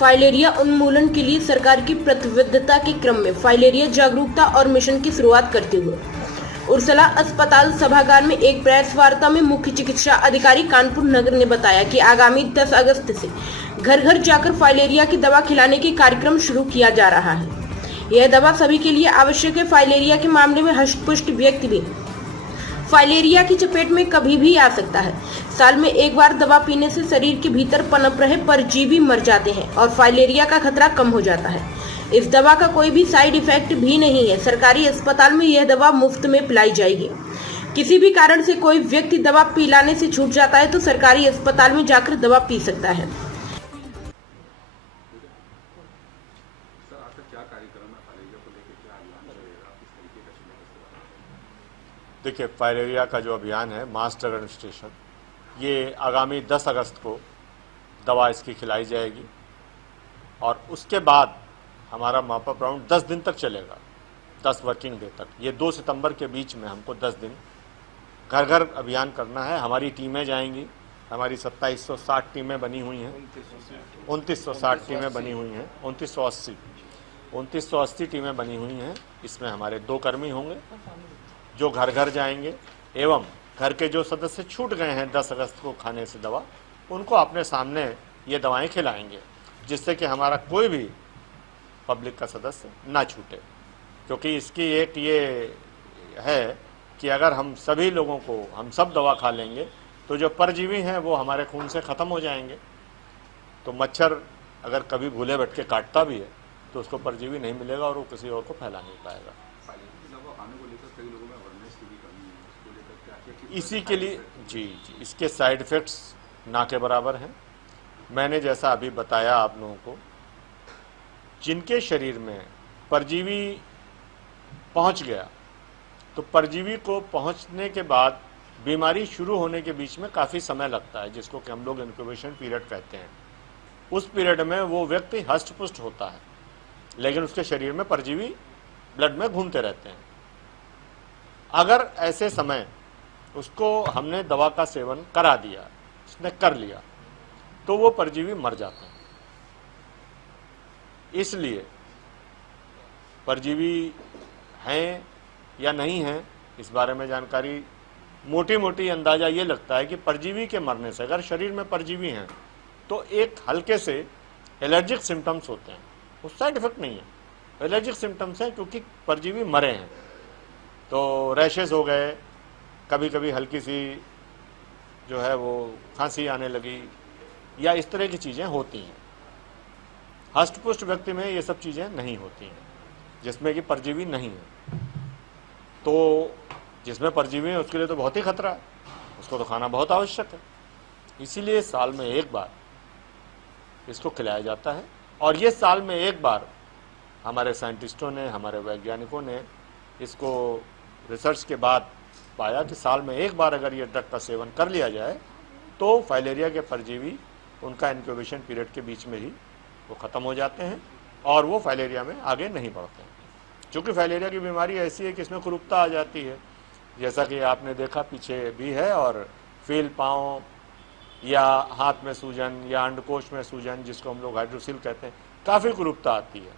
Filaria उन्मूलन के लिए सरकार की प्रतिबद्धता के क्रम में फाइलेरिया जागरूकता और मिशन की शुरुआत करते हुए उर्सला अस्पताल सभागार में एक प्रेस वार्ता में मुख्य चिकित्सा अधिकारी कानपुर नगर ने बताया कि आगामी 10 अगस्त से घर घर जाकर फाइलेरिया की दवा खिलाने के कार्यक्रम शुरू किया जा रहा है। यह दवा सभी के लिए आवश्यक है। फाइलेरिया के मामले में हष्टपुष्ट व्यक्ति भी फाइलेरिया की चपेट में कभी भी आ सकता है। साल में एक बार दवा पीने से शरीर के भीतर पनप रहे परजीवी मर जाते हैं और फाइलेरिया का खतरा कम हो जाता है। इस दवा का कोई भी साइड इफेक्ट भी नहीं है। सरकारी अस्पताल में यह दवा मुफ्त में पिलाई जाएगी। किसी भी कारण से कोई व्यक्ति दवा पिलाने से छूट जाता है तो सरकारी अस्पताल में जाकर दवा पी सकता है। देखिए, फाइलेरिया का जो अभियान है मास ड्रग एडमिनिस्ट्रेशन, ये आगामी 10 अगस्त को दवा इसकी खिलाई जाएगी और उसके बाद हमारा मापअप राउंड 10 दिन तक चलेगा, 10 वर्किंग डे तक। ये 2 सितंबर के बीच में हमको 10 दिन घर घर अभियान करना है। हमारी टीमें जाएंगी, हमारी 2760 टीमें बनी हुई हैं, 2960 टीमें बनी हुई हैं, 2980 टीमें बनी हुई हैं। इसमें हमारे 2 कर्मी होंगे जो घर घर जाएंगे एवं घर के जो सदस्य छूट गए हैं 10 अगस्त को खाने से दवा, उनको अपने सामने ये दवाएं खिलाएंगे, जिससे कि हमारा कोई भी पब्लिक का सदस्य ना छूटे। क्योंकि इसकी एक ये है कि अगर हम सभी लोगों को हम सब दवा खा लेंगे तो जो परजीवी हैं वो हमारे खून से ख़त्म हो जाएंगे। तो मच्छर अगर कभी भूले भटके काटता भी है तो उसको परजीवी नहीं मिलेगा और वो किसी और को फैला नहीं पाएगा। इसी के लिए जी इसके साइड इफ़ेक्ट्स ना के बराबर हैं। मैंने जैसा अभी बताया आप लोगों को, जिनके शरीर में परजीवी पहुंच गया तो परजीवी को पहुंचने के बाद बीमारी शुरू होने के बीच में काफ़ी समय लगता है, जिसको कि हम लोग इंक्यूबेशन पीरियड कहते हैं। उस पीरियड में वो व्यक्ति हष्ट-पुष्ट होता है, लेकिन उसके शरीर में परजीवी ब्लड में घूमते रहते हैं। अगर ऐसे समय उसको हमने दवा का सेवन करा दिया, उसने कर लिया, तो वो परजीवी मर जाते हैं। इसलिए परजीवी हैं या नहीं हैं इस बारे में जानकारी मोटी मोटी अंदाज़ा ये लगता है कि परजीवी के मरने से, अगर शरीर में परजीवी हैं तो एक हल्के से एलर्जिक सिम्टम्स होते हैं, उस साइड इफेक्ट नहीं है, एलर्जिक सिम्टम्स हैं क्योंकि परजीवी मरे हैं। तो रैशेस हो गए, कभी कभी हल्की सी जो है वो खांसी आने लगी, या इस तरह की चीज़ें होती हैं। हष्ट-पुष्ट व्यक्ति में ये सब चीज़ें नहीं होती हैं, जिसमें कि परजीवी नहीं है। तो जिसमें परजीवी है उसके लिए तो बहुत ही खतरा है, उसको तो खाना बहुत आवश्यक है। इसीलिए साल में एक बार इसको खिलाया जाता है और ये साल में एक बार हमारे साइंटिस्टों ने, हमारे वैज्ञानिकों ने इसको रिसर्च के बाद पाया कि साल में एक बार अगर ये ड्रग का सेवन कर लिया जाए तो फाइलेरिया के परजीवी उनका इंक्यूबेशन पीरियड के बीच में ही वो ख़त्म हो जाते हैं और वो फाइलेरिया में आगे नहीं बढ़ते हैं। क्योंकि फाइलेरिया की बीमारी ऐसी है कि इसमें कुरूपता आ जाती है, जैसा कि आपने देखा पीछे भी है, और फील पाँव या हाथ में सूजन या अंडकोश में सूजन, जिसको हम लोग हाइड्रोसिल कहते हैं, काफ़ी कुरूपता आती है।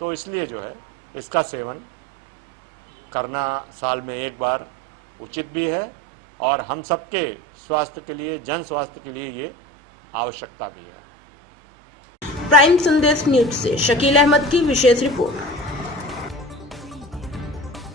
तो इसलिए जो है इसका सेवन करना साल में एक बार उचित भी है और हम सबके स्वास्थ्य के लिए, जन स्वास्थ्य के लिए ये आवश्यकता भी है। प्राइम संदेश न्यूज से शकील अहमद की विशेष रिपोर्ट।